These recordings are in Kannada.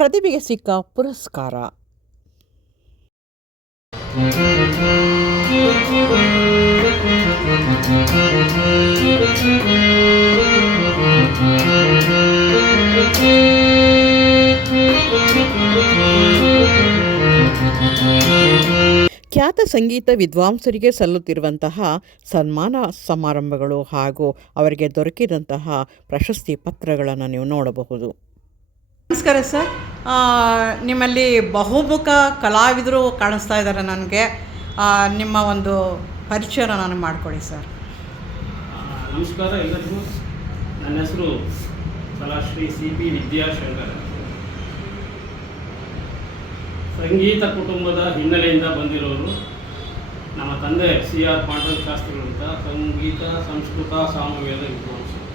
ಪ್ರತಿಭೆಗೆ ಸಿಕ್ಕ ಪುರಸ್ಕಾರ. ಖ್ಯಾತ ಸಂಗೀತ ವಿದ್ವಾಂಸರಿಗೆ ಸಲ್ಲುತ್ತಿರುವಂತಹ ಸನ್ಮಾನ ಸಮಾರಂಭಗಳು ಹಾಗೂ ಅವರಿಗೆ ದೊರಕಿದಂತಹ ಪ್ರಶಸ್ತಿ ಪತ್ರಗಳನ್ನು ನೀವು ನೋಡಬಹುದು. ನಮಸ್ಕಾರ ಸರ್. ನಿಮ್ಮಲ್ಲಿ ಬಹುಮುಖ ಕಲಾವಿದರು ಕಾಣಿಸ್ತಾ ಇದ್ದಾರೆ. ನನಗೆ ನಿಮ್ಮ ಒಂದು ಪರಿಚಯನ ನನಗೆ ಮಾಡಿಕೊಡಿ ಸರ್. ನಮಸ್ಕಾರ ಎಲ್ಲರಿಗೂ. ನನ್ನ ಹೆಸರು ಕಲಾಶ್ರೀ CP ವಿದ್ಯಾಶಂಕರ್. ಸಂಗೀತ ಕುಟುಂಬದ ಹಿನ್ನೆಲೆಯಿಂದ ಬಂದಿರೋರು. ನಮ್ಮ ತಂದೆ CR ಪಾಂಡುರಂಗ ಶಾಸ್ತ್ರಿಗಳು ಅಂತ ಸಂಗೀತ ಸಂಸ್ಕೃತ ಸಾಮವೇದ ವಿದ್ವಾಂಸರು.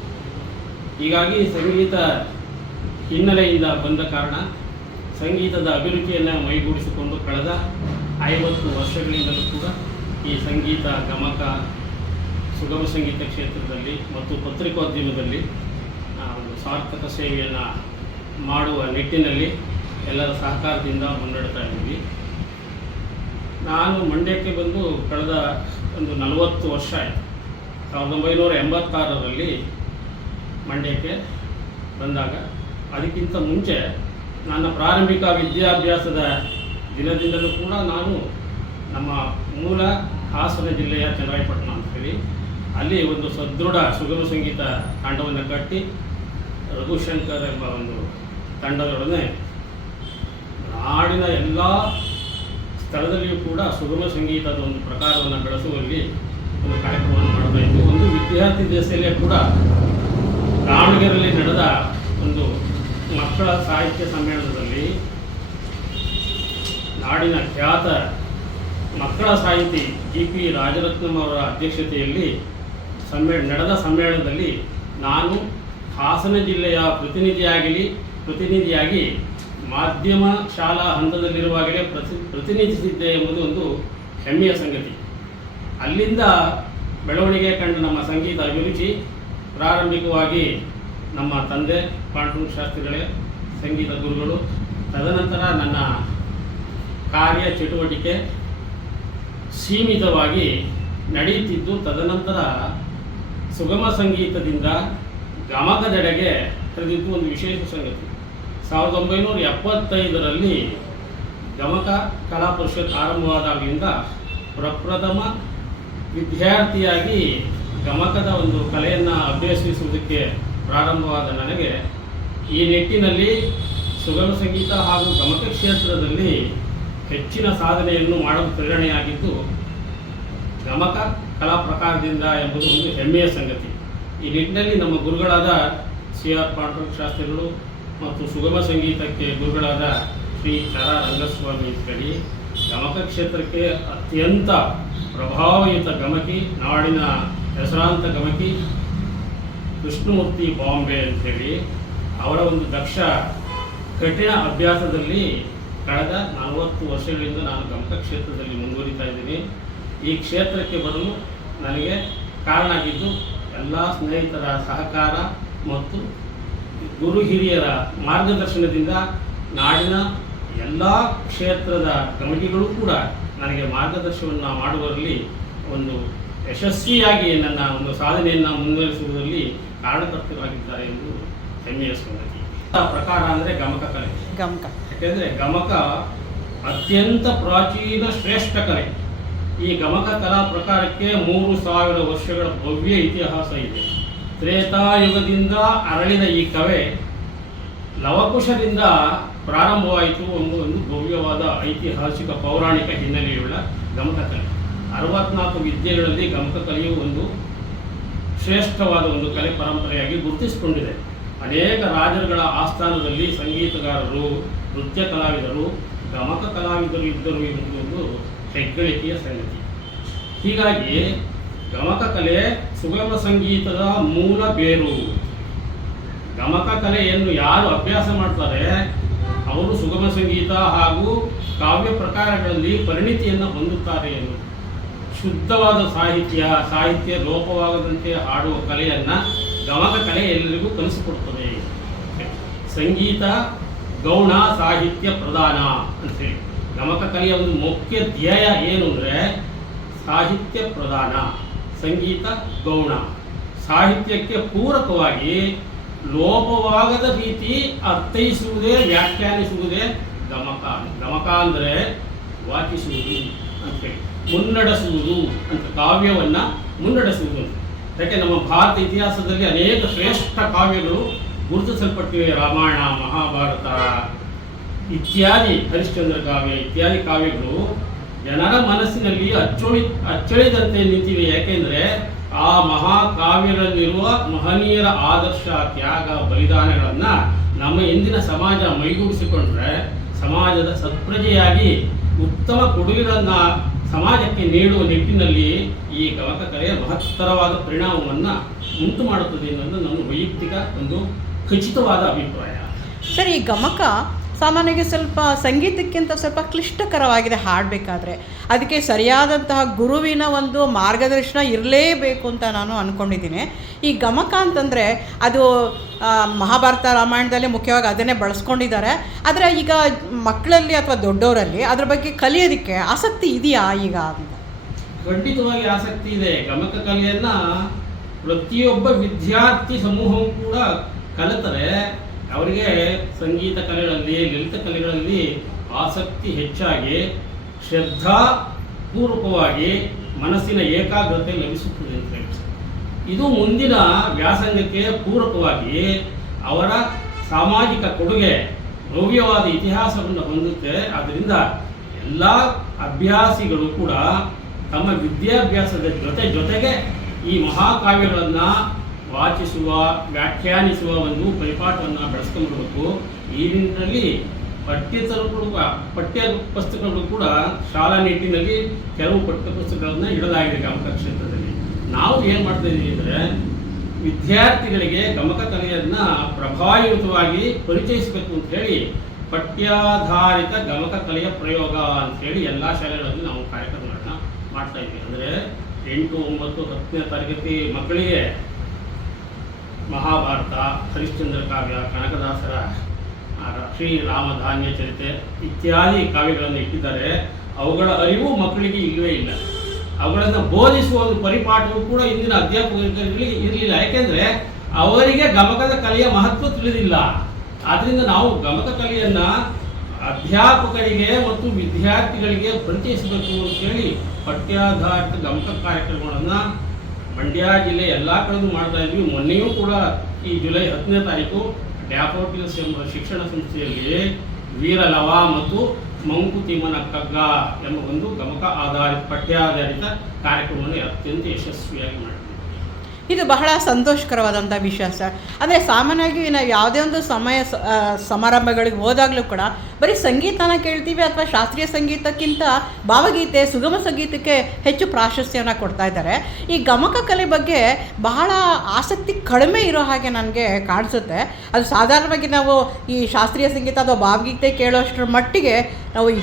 ಹೀಗಾಗಿ ಸಂಗೀತ ಹಿನ್ನೆಲೆಯಿಂದ ಬಂದ ಕಾರಣ ಸಂಗೀತದ ಅಭಿರುಚಿಯನ್ನು ಮೈಗೂಡಿಸಿಕೊಂಡು ಕಳೆದ 50 ವರ್ಷಗಳಿಂದಲೂ ಕೂಡ ಈ ಸಂಗೀತ ಗಮಕ ಸುಗಮ ಸಂಗೀತ ಕ್ಷೇತ್ರದಲ್ಲಿ ಮತ್ತು ಪತ್ರಿಕೋದ್ಯಮದಲ್ಲಿ ಒಂದು ಸಾರ್ಥಕ ಸೇವೆಯನ್ನು ಮಾಡುವ ನಿಟ್ಟಿನಲ್ಲಿ ಎಲ್ಲರ ಸಹಕಾರದಿಂದ ಮುನ್ನಡೆತಾ ಇದ್ದೀವಿ. ನಾನು ಮಂಡ್ಯಕ್ಕೆ ಬಂದು ಕಳೆದ ಒಂದು 40 ವರ್ಷ ಆಯಿತು. 1986ರಲ್ಲಿ ಮಂಡ್ಯಕ್ಕೆ ಬಂದಾಗ, ಅದಕ್ಕಿಂತ ಮುಂಚೆ ನನ್ನ ಪ್ರಾರಂಭಿಕ ವಿದ್ಯಾಭ್ಯಾಸದ ದಿನದಿಂದಲೂ ಕೂಡ ನಾನು ನಮ್ಮ ಮೂಲ ಹಾಸನ ಜಿಲ್ಲೆಯ ಚನ್ನರಾಯಪಟ್ಟಣ ಅಂತೇಳಿ ಅಲ್ಲಿ ಒಂದು ಸದೃಢ ಸುಗಮ ಸಂಗೀತ ತಂಡವನ್ನು ಕಟ್ಟಿ ರಘುಶಂಕರ್ ಎಂಬ ಒಂದು ತಂಡದೊಡನೆ ನಾಡಿನ ಎಲ್ಲ ಸ್ಥಳದಲ್ಲಿಯೂ ಕೂಡ ಸುಗಮ ಸಂಗೀತದ ಒಂದು ಪ್ರಕಾರವನ್ನು ಬೆಳೆಸುವಲ್ಲಿ ಒಂದು ಕಾರ್ಯಕ್ರಮವನ್ನು ಮಾಡ್ತಾ ಇದ್ವಿ. ಒಂದು ವಿದ್ಯಾರ್ಥಿ ದಶೆಯಲ್ಲೇ ಕೂಡ ದಾವಣಗೆರೆಯಲ್ಲಿ ನಡೆದ ಒಂದು ಮಕ್ಕಳ ಸಾಹಿತ್ಯ ಸಮ್ಮೇಳನದಲ್ಲಿ ನಾಡಿನ ಖ್ಯಾತ ಮಕ್ಕಳ ಸಾಹಿತಿ GP ರಾಜರತ್ನಂ ಅವರ ಅಧ್ಯಕ್ಷತೆಯಲ್ಲಿ ನಡೆದ ಸಮ್ಮೇಳನದಲ್ಲಿ ನಾನು ಹಾಸನ ಜಿಲ್ಲೆಯ ಪ್ರತಿನಿಧಿಯಾಗಿ ಮಾಧ್ಯಮ ಶಾಲಾ ಹಂತದಲ್ಲಿರುವಾಗಲೇ ಪ್ರತಿನಿಧಿಸಿದ್ದೆ ಎಂಬುದು ಒಂದು ಹೆಮ್ಮೆಯ ಸಂಗತಿ. ಅಲ್ಲಿಂದ ಬೆಳವಣಿಗೆ ಕಂಡು ನಮ್ಮ ಸಂಗೀತ ಅಭಿರುಚಿ ಪ್ರಾರಂಭಿಕವಾಗಿ ನಮ್ಮ ತಂದೆ ಪಾಂಡುರಂಗ ಶಾಸ್ತ್ರಿಗಳೇ ಸಂಗೀತ ಗುರುಗಳು. ತದನಂತರ ನನ್ನ ಕಾರ್ಯ ಚಟುವಟಿಕೆ ಸೀಮಿತವಾಗಿ ನಡೆಯುತ್ತಿದ್ದು, ತದನಂತರ ಸುಗಮ ಸಂಗೀತದಿಂದ ಗಮಕದೆಡೆಗೆ ಹರಿದಿದ್ದು ಒಂದು ವಿಶೇಷ ಸಂಗತಿ. 1975ರಲ್ಲಿ ಗಮಕ ಕಲಾ ಪರಿಷತ್ ಆರಂಭವಾದಾಗಲಿಂದ ಪ್ರಪ್ರಥಮ ವಿದ್ಯಾರ್ಥಿಯಾಗಿ ಗಮಕದ ಒಂದು ಕಲೆಯನ್ನು ಅಭ್ಯಸಿಸುವುದಕ್ಕೆ ಪ್ರಾರಂಭವಾದ ನನಗೆ ಈ ನಿಟ್ಟಿನಲ್ಲಿ ಸುಗಮ ಸಂಗೀತ ಹಾಗೂ ಗಮಕ ಕ್ಷೇತ್ರದಲ್ಲಿ ಹೆಚ್ಚಿನ ಸಾಧನೆಯನ್ನು ಮಾಡಲು ಪ್ರೇರಣೆಯಾಗಿದ್ದು ಗಮಕ ಕಲಾ ಪ್ರಕಾರದಿಂದ ಎಂಬುದು ಒಂದು ಹೆಮ್ಮೆಯ ಸಂಗತಿ. ಈ ನಿಟ್ಟಿನಲ್ಲಿ ನಮ್ಮ ಗುರುಗಳಾದ CR ಪಾಂಡುರಂಗ ಶಾಸ್ತ್ರಿಗಳು ಮತ್ತು ಸುಗಮ ಸಂಗೀತಕ್ಕೆ ಗುರುಗಳಾದ ಶ್ರೀ ಚರ ರಂಗಸ್ವಾಮಿ ಅಂತೇಳಿ ಗಮಕ ಕ್ಷೇತ್ರಕ್ಕೆ ಅತ್ಯಂತ ಪ್ರಭಾವಯುತ ಗಮಕಿ, ನಾಡಿನ ಹೆಸರಾಂತ ಗಮಕಿ ಕೃಷ್ಣಮೂರ್ತಿ ಬಾಂಬೆ ಅಂತೇಳಿ ಅವರ ಒಂದು ದಕ್ಷ ಕಠಿಣ ಅಭ್ಯಾಸದಲ್ಲಿ ಕಳೆದ 40 ವರ್ಷಗಳಿಂದ ನಾನು ಗಮಕ ಕ್ಷೇತ್ರದಲ್ಲಿ ಮುಂದುವರಿತಾ ಇದ್ದೀನಿ. ಈ ಕ್ಷೇತ್ರಕ್ಕೆ ಬರಲು ನನಗೆ ಕಾರಣ ಆಗಿದ್ದು ಎಲ್ಲ ಸ್ನೇಹಿತರ ಸಹಕಾರ ಮತ್ತು ಗುರು ಹಿರಿಯರ ಮಾರ್ಗದರ್ಶನದಿಂದ ನಾಡಿನ ಎಲ್ಲ ಕ್ಷೇತ್ರದ ಕಮಿಟಿಗಳು ಕೂಡ ನನಗೆ ಮಾರ್ಗದರ್ಶನವನ್ನು ಮಾಡುವಲ್ಲಿ ಒಂದು ಯಶಸ್ವಿಯಾಗಿ ನನ್ನ ಒಂದು ಸಾಧನೆಯನ್ನು ಮುಂದುವರಿಸುವುದರಲ್ಲಿ ಕಾರಣಕರ್ತರಾಗಿದ್ದಾರೆ ಎಂದು ಹೆಮ್ಮೆಯ ಸಂಗತಿ. ಪ್ರಕಾರ ಅಂದರೆ ಗಮಕ ಕಲೆ. ಗಮಕ ಯಾಕೆಂದರೆ ಗಮಕ ಅತ್ಯಂತ ಪ್ರಾಚೀನ ಶ್ರೇಷ್ಠ ಕಲೆ. ಈ ಗಮಕ ಕಲಾ ಪ್ರಕಾರಕ್ಕೆ 3000 ವರ್ಷಗಳ ಭವ್ಯ ಇತಿಹಾಸ ಇದೆ. ತ್ರೇತಾಯುಗದಿಂದ ಅರಳಿದ ಈ ಕಲೆ ಲವಕುಶದಿಂದ ಪ್ರಾರಂಭವಾಯಿತು. ಒಂದು ಭವ್ಯವಾದ ಐತಿಹಾಸಿಕ ಪೌರಾಣಿಕ ಹಿನ್ನೆಲೆಯುಳ್ಳ ಗಮಕ ಕಲೆ. 64 ವಿದ್ಯೆಗಳಲ್ಲಿ ಗಮಕ ಕಲೆಯು ಒಂದು ಶ್ರೇಷ್ಠವಾದ ಒಂದು ಕಲೆ ಪರಂಪರೆಯಾಗಿ ಗುರುತಿಸಿಕೊಂಡಿದೆ. ಅನೇಕ ರಾಜರುಗಳ ಆಸ್ಥಾನದಲ್ಲಿ ಸಂಗೀತಗಾರರು, ನೃತ್ಯ ಕಲಾವಿದರು, ಗಮಕ ಕಲಾವಿದರು ಇದ್ದರು ಎನ್ನುವುದು ಹೆಗ್ಗಳಿಕೆಯ ಸಂಗತಿ. ಹೀಗಾಗಿ ಗಮಕ ಕಲೆ ಸುಗಮ ಸಂಗೀತದ ಮೂಲ ಬೇರು. ಗಮಕ ಕಲೆಯನ್ನು ಯಾರು ಅಭ್ಯಾಸ ಮಾಡ್ತಾರೆ ಅವರು ಸುಗಮ ಸಂಗೀತ ಹಾಗೂ ಕಾವ್ಯ ಪ್ರಕಾರಗಳಲ್ಲಿ ಪರಿಣಿತಿಯನ್ನು ಹೊಂದುತ್ತಾರೆ ಎನ್ನುವುದು. ಶುದ್ಧವಾದ ಸಾಹಿತ್ಯ ಲೋಪವಾಗದಂತೆ ಹಾಡುವ ಕಲೆಯನ್ನು ಗಮಕ ಕಲೆ ಎಲ್ಲರಿಗೂ ಕಲಿಸಿಕೊಡ್ತದೆ. ಸಂಗೀತ ಗೌಣ, ಸಾಹಿತ್ಯ ಪ್ರಧಾನ ಅಂತೇಳಿ ಗಮಕ ಕಲೆಯ ಒಂದು ಮುಖ್ಯ ಧ್ಯೇಯ ಏನು ಅಂದರೆ ಸಾಹಿತ್ಯ ಪ್ರಧಾನ, ಸಂಗೀತ ಗೌಣ. ಸಾಹಿತ್ಯಕ್ಕೆ ಪೂರಕವಾಗಿ ಲೋಪವಾಗದ ರೀತಿ ಅರ್ಥೈಸುವುದೇ, ವ್ಯಾಖ್ಯಾನಿಸುವುದೇ ಗಮಕ. ಗಮಕ ಅಂದರೆ ವಾಚಿಸುವುದು ಅಂತೇಳಿ, ಮುನ್ನಡೆಸುವುದು ಅಂತ, ಕಾವ್ಯವನ್ನು ಮುನ್ನಡೆಸುವುದು ಅಂತ. ಯಾಕೆ ನಮ್ಮ ಭಾರತ ಇತಿಹಾಸದಲ್ಲಿ ಅನೇಕ ಶ್ರೇಷ್ಠ ಕಾವ್ಯಗಳು ಗುರುತಿಸಲ್ಪಟ್ಟಿವೆ. ರಾಮಾಯಣ, ಮಹಾಭಾರತ ಇತ್ಯಾದಿ, ಹರಿಶ್ಚಂದ್ರ ಕಾವ್ಯ ಇತ್ಯಾದಿ ಕಾವ್ಯಗಳು ಜನರ ಮನಸ್ಸಿನಲ್ಲಿ ಅಚ್ಚಳಿದಂತೆ ನಿಂತಿವೆ. ಯಾಕೆಂದರೆ ಆ ಮಹಾಕಾವ್ಯಗಳಲ್ಲಿರುವ ಮಹನೀಯರ ಆದರ್ಶ, ತ್ಯಾಗ, ಬಲಿದಾನಗಳನ್ನು ನಮ್ಮ ಇಂದಿನ ಸಮಾಜ ಮೈಗೂಡಿಸಿಕೊಂಡ್ರೆ ಸಮಾಜದ ಸತ್ಪ್ರಜೆಯಾಗಿ ಉತ್ತಮ ಕೊಡುಗೆಗಳನ್ನು ಸಮಾಜಕ್ಕೆ ನೀಡುವ ನಿಟ್ಟಿನಲ್ಲಿ ಈ ಗಮಕ ಕಲೆಯ ಮಹತ್ತರವಾದ ಪರಿಣಾಮವನ್ನು ಉಂಟು ಮಾಡುತ್ತದೆ ಎನ್ನುವುದು ನನ್ನ ವೈಯಕ್ತಿಕ ಒಂದು ಖಚಿತವಾದ ಅಭಿಪ್ರಾಯ. ಸರ್, ಈ ಗಮಕ ಸಾಮಾನ್ಯವಾಗಿ ಸ್ವಲ್ಪ ಸಂಗೀತಕ್ಕಿಂತ ಸ್ವಲ್ಪ ಕ್ಲಿಷ್ಟಕರವಾಗಿದೆ ಹಾಡಬೇಕಾದ್ರೆ. ಅದಕ್ಕೆ ಸರಿಯಾದಂತಹ ಗುರುವಿನ ಒಂದು ಮಾರ್ಗದರ್ಶನ ಇರಲೇಬೇಕು ಅಂತ ನಾನು ಅಂದ್ಕೊಂಡಿದ್ದೀನಿ. ಈ ಗಮಕ ಅಂತಂದರೆ ಅದು ಮಹಾಭಾರತ, ರಾಮಾಯಣದಲ್ಲಿ ಮುಖ್ಯವಾಗಿ ಅದನ್ನೇ ಬಳಸ್ಕೊಂಡಿದ್ದಾರೆ. ಆದರೆ ಈಗ ಮಕ್ಕಳಲ್ಲಿ ಅಥವಾ ದೊಡ್ಡವರಲ್ಲಿ ಅದ್ರ ಬಗ್ಗೆ ಕಲಿಯೋದಕ್ಕೆ ಆಸಕ್ತಿ ಇದೆಯಾ ಈಗ ಅಂತ? ಖಂಡಿತವಾಗಿ ಆಸಕ್ತಿ ಇದೆ. ಗಮಕ ಕಲೆಯನ್ನು ಪ್ರತಿಯೊಬ್ಬ ವಿದ್ಯಾರ್ಥಿ ಸಮೂಹವೂ ಕೂಡ ಕಲಿತರೆ ಅವರಿಗೆ ಸಂಗೀತ ಕಲೆಗಳಲ್ಲಿ, ಲಲಿತ ಕಲೆಗಳಲ್ಲಿ ಆಸಕ್ತಿ ಹೆಚ್ಚಾಗಿ ಶ್ರದ್ಧಾಪೂರ್ವಕವಾಗಿ ಮನಸ್ಸಿನ ಏಕಾಗ್ರತೆ ಲಭಿಸುತ್ತದೆ ಅಂತ ಹೇಳಿ. ಇದು ಮುಂದಿನ ವ್ಯಾಸಂಗಕ್ಕೆ ಪೂರಕವಾಗಿ ಅವರ ಸಾಮಾಜಿಕ ಕೊಡುಗೆ, ಭವ್ಯವಾದ ಇತಿಹಾಸವನ್ನು ಹೊಂದುತ್ತೆ. ಆದ್ದರಿಂದ ಎಲ್ಲ ಅಭ್ಯಾಸಿಗಳು ಕೂಡ ತಮ್ಮ ವಿದ್ಯಾಭ್ಯಾಸದ ಜೊತೆಗೆ ಈ ಮಹಾಕಾವ್ಯಗಳನ್ನು ವಾಚಿಸುವ, ವ್ಯಾಖ್ಯಾನಿಸುವ ಒಂದು ಪರಿಪಾಠವನ್ನು ಬೆಳೆಸ್ಕೊಂಡ್ಬಿಡಬೇಕು. ಈ ನಿಟ್ಟಿನಲ್ಲಿ ಪಠ್ಯ ಪುಸ್ತಕಗಳು ಕೂಡ ಶಾಲಾ ನಿಟ್ಟಿನಲ್ಲಿ ಕೆಲವು ಪಠ್ಯ ಪುಸ್ತಕಗಳನ್ನು ಇಡಲಾಗಿದೆ ಗಮಕ ಕ್ಷೇತ್ರದಲ್ಲಿ. ನಾವು ಏನು ಮಾಡ್ತಾ ಇದ್ದೀವಿ ಅಂದರೆ ವಿದ್ಯಾರ್ಥಿಗಳಿಗೆ ಗಮಕ ಕಲೆಯನ್ನು ಪ್ರಭಾವಯುತವಾಗಿ ಪರಿಚಯಿಸಬೇಕು ಅಂತ ಹೇಳಿ ಪಠ್ಯಾಧಾರಿತ ಗಮಕ ಕಲೆಯ ಪ್ರಯೋಗ ಅಂಥೇಳಿ ಎಲ್ಲ ಶಾಲೆಗಳಲ್ಲಿ ನಾವು ಕಾರ್ಯಕ್ರಮಗಳನ್ನ ಮಾಡ್ತಾ ಇದ್ದೀವಿ. ಅಂದರೆ 8, 9, 10ನೇ ತರಗತಿ ಮಕ್ಕಳಿಗೆ ಮಹಾಭಾರತ, ಹರಿಶ್ಚಂದ್ರ ಕಾವ್ಯ, ಕನಕದಾಸರ ಶ್ರೀರಾಮಧಾನ್ಯ ಚರಿತೆ ಇತ್ಯಾದಿ ಕಾವ್ಯಗಳನ್ನು ಇಟ್ಟಿದ್ದಾರೆ. ಅವುಗಳ ಅರಿವು ಮಕ್ಕಳಿಗೆ ಇಲ್ಲವೇ ಇಲ್ಲ. ಅವುಗಳನ್ನು ಬೋಧಿಸುವ ಒಂದು ಪರಿಪಾಠವೂ ಕೂಡ ಇಂದಿನ ಅಧ್ಯಾಪಕರಿಗೆ ಇರಲಿಲ್ಲ. ಯಾಕೆಂದರೆ ಅವರಿಗೆ ಗಮಕದ ಕಲೆಯ ಮಹತ್ವ ತಿಳಿದಿಲ್ಲ. ಆದ್ದರಿಂದ ನಾವು ಗಮಕ ಕಲೆಯನ್ನು ಅಧ್ಯಾಪಕರಿಗೆ ಮತ್ತು ವಿದ್ಯಾರ್ಥಿಗಳಿಗೆ ಪರಿಚಯಿಸಬೇಕು ಅಂತೇಳಿ ಪಠ್ಯಾಧಾರಿತ ಗಮಕ ಕಾರ್ಯಕ್ರಮಗಳನ್ನು ಮಂಡ್ಯ ಜಿಲ್ಲೆ ಎಲ್ಲ ಕಡೆಗೂ ಮಾಡ್ತಾ ಇದ್ವಿ. ಮೊನ್ನೆಯೂ ಕೂಡ ಈ ಜುಲೈ 10ನೇ ತಾರೀಕು ಡ್ಯಾಫೋಟಿಲ್ಸ್ ಎಂಬ ಶಿಕ್ಷಣ ಸಂಸ್ಥೆಯಲ್ಲಿ ವೀರಲವ ಮತ್ತು ಮಂಕುತಿಮ್ಮನ ಕಗ್ಗ ಎಂಬ ಒಂದು ಗಮಕ ಪಠ್ಯಾಧಾರಿತ ಕಾರ್ಯಕ್ರಮವನ್ನು ಅತ್ಯಂತ ಯಶಸ್ವಿಯಾಗಿ ಮಾಡಿದ್ವಿ. ಇದು ಬಹಳ ಸಂತೋಷಕರವಾದಂಥ ವಿಷಯ ಸರ್. ಅಂದರೆ ಸಾಮಾನ್ಯವಾಗಿ ನಾವು ಯಾವುದೇ ಒಂದು ಸಮಾರಂಭಗಳಿಗೆ ಹೋದಾಗಲೂ ಕೂಡ ಬರೀ ಸಂಗೀತನ ಕೇಳ್ತೀವಿ, ಅಥವಾ ಶಾಸ್ತ್ರೀಯ ಸಂಗೀತಕ್ಕಿಂತ ಭಾವಗೀತೆ, ಸುಗಮ ಸಂಗೀತಕ್ಕೆ ಹೆಚ್ಚು ಪ್ರಾಶಸ್ತ್ಯವನ್ನು ಕೊಡ್ತಾ ಇದ್ದಾರೆ. ಈ ಗಮಕ ಕಲೆ ಬಗ್ಗೆ ಬಹಳ ಆಸಕ್ತಿ ಕಡಿಮೆ ಇರೋ ಹಾಗೆ ನನಗೆ ಕಾಣಿಸುತ್ತೆ. ಅದು ಸಾಧಾರಣವಾಗಿ ನಾವು ಈ ಶಾಸ್ತ್ರೀಯ ಸಂಗೀತ ಅಥವಾ ಭಾವಗೀತೆ ಕೇಳೋಷ್ಟರ ಮಟ್ಟಿಗೆ ನಾವು ಈ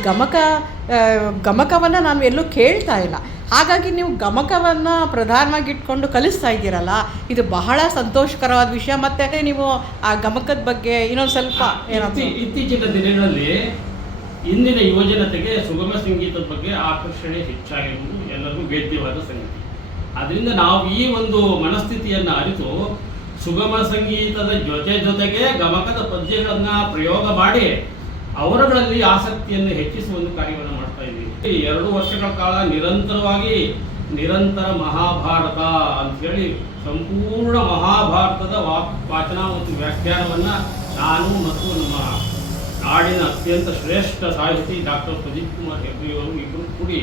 ಗಮಕವನ್ನು ನಾವು ಎಲ್ಲೂ ಕೇಳ್ತಾ ಇಲ್ಲ. ಹಾಗಾಗಿ ನೀವು ಗಮಕವನ್ನು ಪ್ರಧಾನವಾಗಿ ಇಟ್ಕೊಂಡು ಕಲಿಸ್ತಾ ಇದ್ದೀರಲ್ಲ, ಇದು ಬಹಳ ಸಂತೋಷಕರವಾದ ವಿಷಯ. ಮತ್ತು ನೀವು ಆ ಗಮಕದ ಬಗ್ಗೆ ಇನ್ನೊಂದು ಸ್ವಲ್ಪ ಇತ್ತೀಚಿನ ದಿನಗಳಲ್ಲಿ ಇಂದಿನ ಯುವಜನತೆಗೆ ಸುಗಮ ಸಂಗೀತದ ಬಗ್ಗೆ ಆಕರ್ಷಣೆ ಹೆಚ್ಚಾಗಿರುವುದು ಎಲ್ಲರಿಗೂ ವೇದ್ಯವಾದ ಸಂಗತಿ. ಆದ್ದರಿಂದ ನಾವು ಈ ಒಂದು ಮನಸ್ಥಿತಿಯನ್ನು ಅರಿತು ಸುಗಮ ಸಂಗೀತದ ಜೊತೆಗೆ ಗಮಕದ ಪದ್ಯಗಳನ್ನು ಪ್ರಯೋಗ ಮಾಡಿ ಅವರುಗಳಲ್ಲಿ ಆಸಕ್ತಿಯನ್ನು ಹೆಚ್ಚಿಸುವ ಒಂದು ಕಾರ್ಯವನ್ನು ಮಾಡ್ತಾ ಇದ್ದೀವಿ. 2 ವರ್ಷಗಳ ಕಾಲ ನಿರಂತರವಾಗಿ ನಿರಂತರ ಮಹಾಭಾರತ ಅಂಥೇಳಿ ಸಂಪೂರ್ಣ ಮಹಾಭಾರತದ ವಾಚನ ಮತ್ತು ವ್ಯಾಖ್ಯಾನವನ್ನು ನಾನು ಮತ್ತು ನಮ್ಮ ನಾಡಿನ ಅತ್ಯಂತ ಶ್ರೇಷ್ಠ ಸಾಹಿತಿ ಡಾಕ್ಟರ್ ಪ್ರದೀಪ್ ಕುಮಾರ್ ಹೆಬ್ರಿಯವರು ಇಬ್ಬರು ಕೂಡಿ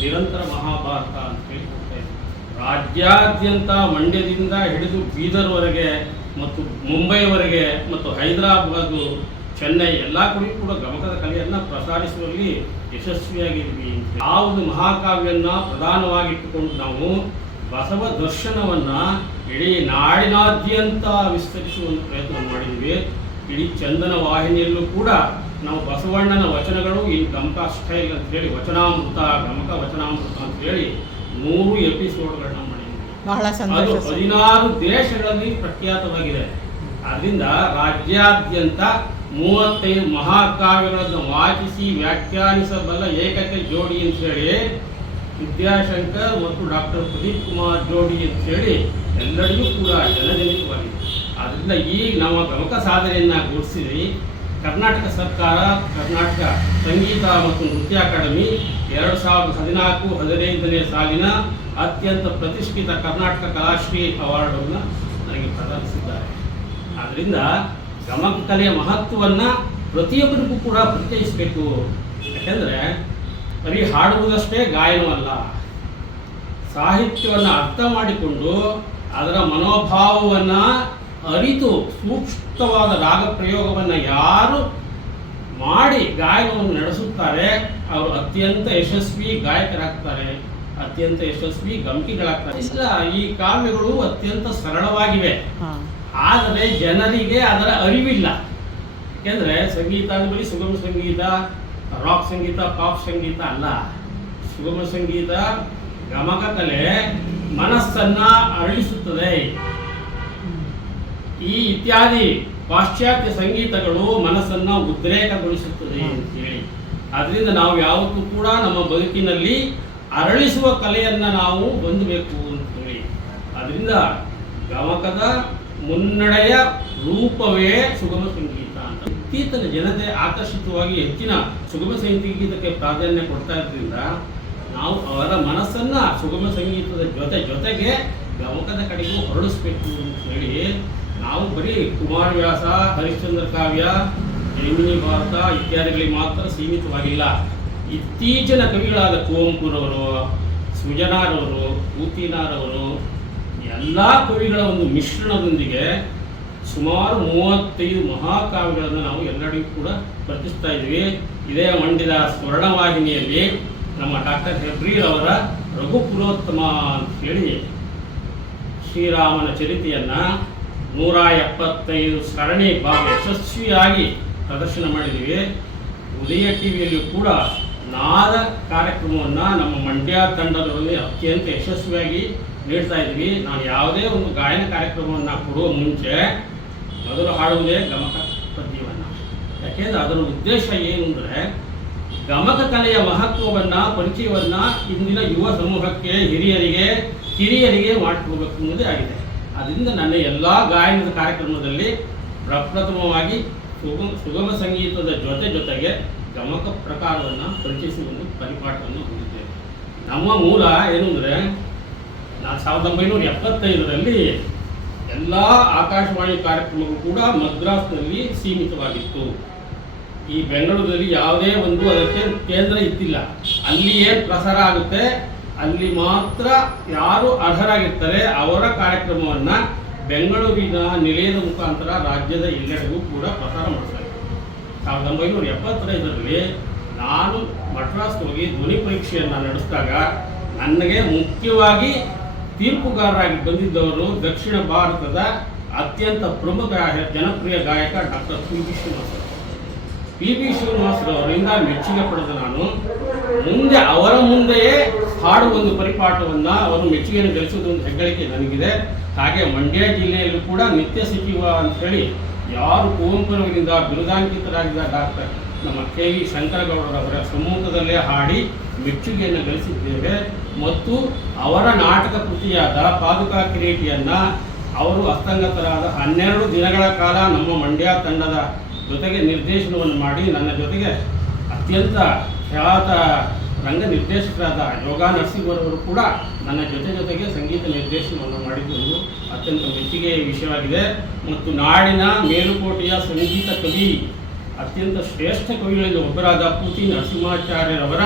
ನಿರಂತರ ಮಹಾಭಾರತ ಅಂತ ಹೇಳಿ ಕೊಡ್ತಾ ಇದ್ದೀವಿ. ರಾಜ್ಯಾದ್ಯಂತ ಮಂಡ್ಯದಿಂದ ಹಿಡಿದು ಬೀದರ್ವರೆಗೆ ಮತ್ತು ಮುಂಬೈವರೆಗೆ ಮತ್ತು ಹೈದರಾಬಾದು, ಚೆನ್ನೈ ಎಲ್ಲ ಕಡೆ ಕೂಡ ಗಮಕದ ಕಲೆಯನ್ನು ಪ್ರಸಾರಿಸುವಲ್ಲಿ ಯಶಸ್ವಿಯಾಗಿದ್ದೀವಿ. ಆ ಒಂದು ಮಹಾಕಾವ್ಯವನ್ನು ಪ್ರಧಾನವಾಗಿಟ್ಟುಕೊಂಡು ನಾವು ಬಸವ ದರ್ಶನವನ್ನು ಇಡೀ ನಾಡಿನಾದ್ಯಂತ ವಿಸ್ತರಿಸುವ ಒಂದು ಪ್ರಯತ್ನ ಮಾಡಿದ್ದೀವಿ. ಇಡೀ ಚಂದನ ವಾಹಿನಿಯಲ್ಲೂ ಕೂಡ ನಾವು ಬಸವಣ್ಣನ ವಚನಗಳು ಈ ಗಮಕ ಸ್ಟೈಲ್ ಅಂತೇಳಿ ವಚನಾಮೃತ, ಗಮಕ ವಚನಾಮೃತ ಅಂತೇಳಿ 100 ಎಪಿಸೋಡ್ಗಳನ್ನ ಮಾಡಿದ್ದೀವಿ. ಬಹಳ ಅದು ಸಂತೋಷ. 16 ದೇಶಗಳಲ್ಲಿ ಪ್ರಖ್ಯಾತವಾಗಿದೆ. ಆದ್ದರಿಂದ ರಾಜ್ಯಾದ್ಯಂತ 35 ಮಹಾಕಾವ್ಯಗಳನ್ನು ವಾಚಿಸಿ ವ್ಯಾಖ್ಯಾನಿಸಬಲ್ಲ ಏಕೈಕ ಜೋಡಿ ಅಂತ ಹೇಳಿ ವಿದ್ಯಾಶಂಕರ್ ಮತ್ತು ಡಾಕ್ಟರ್ ಪ್ರದೀಪ್ ಕುಮಾರ್ ಜೋಡಿ ಅಂತ ಹೇಳಿ ಎಲ್ಲರಿಗೂ ಕೂಡ ಜನಜನಿತವಾಗಿದೆ. ಆದ್ದರಿಂದ ಈಗ ನಮ್ಮ ಗಮಕ ಸಾಧನೆಯನ್ನು ಗುರುತಿಸಿ ಕರ್ನಾಟಕ ಸರ್ಕಾರ, ಕರ್ನಾಟಕ ಸಂಗೀತ ಮತ್ತು ನೃತ್ಯ ಅಕಾಡೆಮಿ 2014-15ನೇ ಸಾಲಿನ ಅತ್ಯಂತ ಪ್ರತಿಷ್ಠಿತ ಕರ್ನಾಟಕ ಕಲಾಶ್ರೀ ಅವಾರ್ಡನ್ನು ನನಗೆ ಪ್ರದಾನಿಸಿದ್ದಾರೆ. ಆದ್ದರಿಂದ ಗಮಕ ಕಲೆಯ ಮಹತ್ವವನ್ನು ಪ್ರತಿಯೊಬ್ಬರಿಗೂ ಕೂಡ ಪರಿಚಯಿಸಬೇಕು. ಯಾಕೆಂದರೆ ಬರೀ ಹಾಡುವುದಷ್ಟೇ ಗಾಯನವಲ್ಲ, ಸಾಹಿತ್ಯವನ್ನು ಅರ್ಥ ಮಾಡಿಕೊಂಡು ಅದರ ಮನೋಭಾವವನ್ನು ಅರಿತು ಸೂಕ್ಷ್ಮವಾದ ರಾಗ ಪ್ರಯೋಗವನ್ನು ಯಾರು ಮಾಡಿ ಗಾಯನವನ್ನು ನಡೆಸುತ್ತಾರೆ ಅವರು ಅತ್ಯಂತ ಯಶಸ್ವಿ ಗಾಯಕರಾಗ್ತಾರೆ, ಅತ್ಯಂತ ಯಶಸ್ವಿ ಗಮಕಿಗಳಾಗ್ತಾರೆ. ಇಲ್ಲ, ಈ ಕಾವ್ಯಗಳು ಅತ್ಯಂತ ಸರಳವಾಗಿವೆ, ಆದರೆ ಜನರಿಗೆ ಅದರ ಅರಿವಿಲ್ಲ. ಯಾಕೆಂದರೆ ಸಂಗೀತ ಅಂದರೆ ಸುಗಮ ಸಂಗೀತ, ರಾಕ್ ಸಂಗೀತ, ಪಾಪ್ ಸಂಗೀತ ಅಲ್ಲ. ಸುಗಮ ಸಂಗೀತ, ಗಮಕ ಕಲೆ ಮನಸ್ಸನ್ನು ಅರಳಿಸುತ್ತದೆ. ಈ ಇತ್ಯಾದಿ ಪಾಶ್ಚಾತ್ಯ ಸಂಗೀತಗಳು ಮನಸ್ಸನ್ನು ಉದ್ರೇಕಗೊಳಿಸುತ್ತದೆ ಅಂತೇಳಿ. ಅದರಿಂದ ನಾವು ಯಾವತ್ತೂ ಕೂಡ ನಮ್ಮ ಬದುಕಿನಲ್ಲಿ ಅರಳಿಸುವ ಕಲೆಯನ್ನು ನಾವು ಹೊಂದಬೇಕು ಅಂತೇಳಿ. ಅದರಿಂದ ಗಮಕದ ಮುನ್ನಡೆಯ ರೂಪವೇ ಸುಗಮ ಸಂಗೀತ ಅಂತ. ಇತ್ತೀಚಿನ ಜನತೆ ಆಕರ್ಷಿತವಾಗಿ ಹೆಚ್ಚಿನ ಸುಗಮ ಸಂಗೀತಕ್ಕೆ ಪ್ರಾಧಾನ್ಯ ಕೊಡ್ತಾ ಇರೋದ್ರಿಂದ ನಾವು ಅವರ ಮನಸ್ಸನ್ನು ಸುಗಮ ಸಂಗೀತದ ಜೊತೆಗೆ ಗಮಕದ ಕಡೆಗೂ ಹೊರಡಿಸ್ಬೇಕು ಅಂತ ಹೇಳಿ ನಾವು ಬರೀ ಕುಮಾರವ್ಯಾಸ, ಹರಿಶ್ಚಂದ್ರ ಕಾವ್ಯ, ಜೈಮಿನಿ ಭಾರತ ಇತ್ಯಾದಿಗಳಿಗೆ ಮಾತ್ರ ಸೀಮಿತವಾಗಿಲ್ಲ. ಇತ್ತೀಚಿನ ಕವಿಗಳಾದ ಕುವೆಂಪುರವರು, ಸುಜನಾರವರು, ಪೂತಿನಾರವರು ಎಲ್ಲ ಕವಿಗಳ ಒಂದು ಮಿಶ್ರಣದೊಂದಿಗೆ ಸುಮಾರು 35 ಮಹಾಕಾವ್ಯಗಳನ್ನು ನಾವು ಎಲ್ಲರಿಗೂ ಕೂಡ ಪ್ರತಿಷ್ಠಿಸ್ತಾ ಇದ್ದೀವಿ. ಇದೇ ಮಂಡ್ಯದ ಸ್ವರ್ಣವಾಹಿನಿಯಲ್ಲಿ ನಮ್ಮ ಡಾಕ್ಟರ್ ಹೆಬ್ರಿರವರ ರಘುಪುರೋತ್ತಮ ಅಂತೇಳಿ ಶ್ರೀರಾಮನ ಚರಿತೆಯನ್ನು 175 ಸರಣಿ ಭಾಗ ಯಶಸ್ವಿಯಾಗಿ ಪ್ರದರ್ಶನ ಮಾಡಿದ್ದೀವಿ. ಉದಯ ಟಿವಿಯಲ್ಲಿಯೂ ಕೂಡ ನಾದ ಕಾರ್ಯಕ್ರಮವನ್ನು ನಮ್ಮ ಮಂಡ್ಯ ತಂಡದಲ್ಲಿ ಅತ್ಯಂತ ಯಶಸ್ವಿಯಾಗಿ ನೀಡ್ತಾ ಇದ್ದೀವಿ. ನಾನು ಯಾವುದೇ ಒಂದು ಗಾಯನ ಕಾರ್ಯಕ್ರಮವನ್ನು ಕೊಡುವ ಮುಂಚೆ ಮೊದಲು ಹಾಡುವುದೇ ಗಮಕ ಪದ್ಯವನ್ನು. ಯಾಕೆಂದರೆ ಅದರ ಉದ್ದೇಶ ಏನು ಅಂದರೆ ಗಮಕ ಕಲೆಯ ಮಹತ್ವವನ್ನು, ಪರಿಚಯವನ್ನು ಇಂದಿನ ಯುವ ಸಮೂಹಕ್ಕೆ, ಹಿರಿಯರಿಗೆ, ಕಿರಿಯರಿಗೆ ಮಾಡಿಕೊಡ್ಬೇಕು ಅನ್ನೋದೇ ಆಗಿದೆ. ಅದರಿಂದ ನನ್ನ ಎಲ್ಲ ಗಾಯನದ ಕಾರ್ಯಕ್ರಮದಲ್ಲಿ ಪ್ರಪ್ರಥಮವಾಗಿ ಸುಗಮ ಸಂಗೀತದ ಜೊತೆಗೆ ಗಮಕ ಪ್ರಕಾರವನ್ನು ಪರಿಚಯಿಸುವ ಒಂದು ಪರಿಪಾಠವನ್ನು ಹೊಂದಿದ್ದೇವೆ. ನಮ್ಮ ಮೂಲ ಏನು ಅಂದರೆ ನಾನು 1975ರಲ್ಲಿ ಎಲ್ಲ ಆಕಾಶವಾಣಿ ಕಾರ್ಯಕ್ರಮಗಳು ಕೂಡ ಮದ್ರಾಸ್ನಲ್ಲಿ ಸೀಮಿತವಾಗಿತ್ತು. ಈ ಬೆಂಗಳೂರಲ್ಲಿ ಯಾವುದೇ ಒಂದು ಅದಕ್ಕೆ ಕೇಂದ್ರ ಇದ್ದಿಲ್ಲ. ಅಲ್ಲಿ ಏನು ಪ್ರಸಾರ ಆಗುತ್ತೆ ಅಲ್ಲಿ ಮಾತ್ರ ಯಾರು ಅರ್ಹರಾಗಿರ್ತಾರೆ ಅವರ ಕಾರ್ಯಕ್ರಮವನ್ನು ಬೆಂಗಳೂರಿನ ನಿಲಯದ ಮುಖಾಂತರ ರಾಜ್ಯದ ಎಲ್ಲೆಡೆಗೂ ಕೂಡ ಪ್ರಸಾರ ಮಾಡ್ತಾರೆ. 1975ರಲ್ಲಿ ನಾನು ಮಡ್ರಾಸ್ ಹೋಗಿ ಧ್ವನಿ ಪರೀಕ್ಷೆಯನ್ನು ನಡೆಸಿದಾಗ ನನಗೆ ಮುಖ್ಯವಾಗಿ ತೀರ್ಪುಗಾರರಾಗಿ ಬಂದಿದ್ದವರು ದಕ್ಷಿಣ ಭಾರತದ ಅತ್ಯಂತ ಪ್ರಮುಖ ಜನಪ್ರಿಯ ಗಾಯಕ ಡಾಕ್ಟರ್ ಪಿ.ಬಿ. ಶ್ರೀನಿವಾಸರಾವ್. ಪಿ.ಬಿ. ಶ್ರೀನಿವಾಸರಾವರಿಂದ ಮೆಚ್ಚುಗೆ ಪಡೆದ ನಾನು ಅವರ ಮುಂದೆಯೇ ಹಾಡು ಒಂದು ಪರಿಪಾಠವನ್ನು ಅವರು ಮೆಚ್ಚುಗೆಯನ್ನು ಗಳಿಸುವುದು ಒಂದು ಹೆಗ್ಗಳಿಕೆ ನನಗಿದೆ. ಹಾಗೆ ಮಂಡ್ಯ ಜಿಲ್ಲೆಯಲ್ಲೂ ಕೂಡ ನಿತ್ಯ ಸಚಿವ ಅಂಥೇಳಿ ಯಾರು ಕುವೆಂಪುರವರಿಂದ ಬಿರುದಾಂಕಿತರಾಗಿದ್ದ ಡಾಕ್ಟರ್ ನಮ್ಮ ಕೆ.ವಿ. ಶಂಕರಗೌಡರವರ ಸಮ್ಮುಖದಲ್ಲೇ ಹಾಡಿ ಮೆಚ್ಚುಗೆಯನ್ನು ಗಳಿಸಿದ್ದೇವೆ. ಮತ್ತು ಅವರ ನಾಟಕ ಕೃತಿಯಾದ ಪಾದುಕಾ ಕಿರೀಟಿಯನ್ನು ಅವರು ಹಸ್ತಂಗತರಾದ 12 ದಿನಗಳ ಕಾಲ ನಮ್ಮ ಮಂಡ್ಯ ತಂಡದ ಜೊತೆಗೆ ನಿರ್ದೇಶನವನ್ನು ಮಾಡಿ ನನ್ನ ಜೊತೆಗೆ ಅತ್ಯಂತ ಖ್ಯಾತ ರಂಗ ನಿರ್ದೇಶಕರಾದ ಯೋಗಾ ನರಸಿಂಹರವರು ಕೂಡ ನನ್ನ ಜೊತೆಗೆ ಸಂಗೀತ ನಿರ್ದೇಶನವನ್ನು ಮಾಡಿದ್ದು ಅತ್ಯಂತ ಮೆಚ್ಚುಗೆಯ ವಿಷಯವಾಗಿದೆ. ಮತ್ತು ನಾಡಿನ ಮೇಲುಕೋಟೆಯ ಸಂಗೀತ ಕವಿ, ಅತ್ಯಂತ ಶ್ರೇಷ್ಠ ಕವಿಗಳಲ್ಲಿ ಒಬ್ಬರಾದ ಪೂತಿ ನರಸಿಂಹಾಚಾರ್ಯರವರ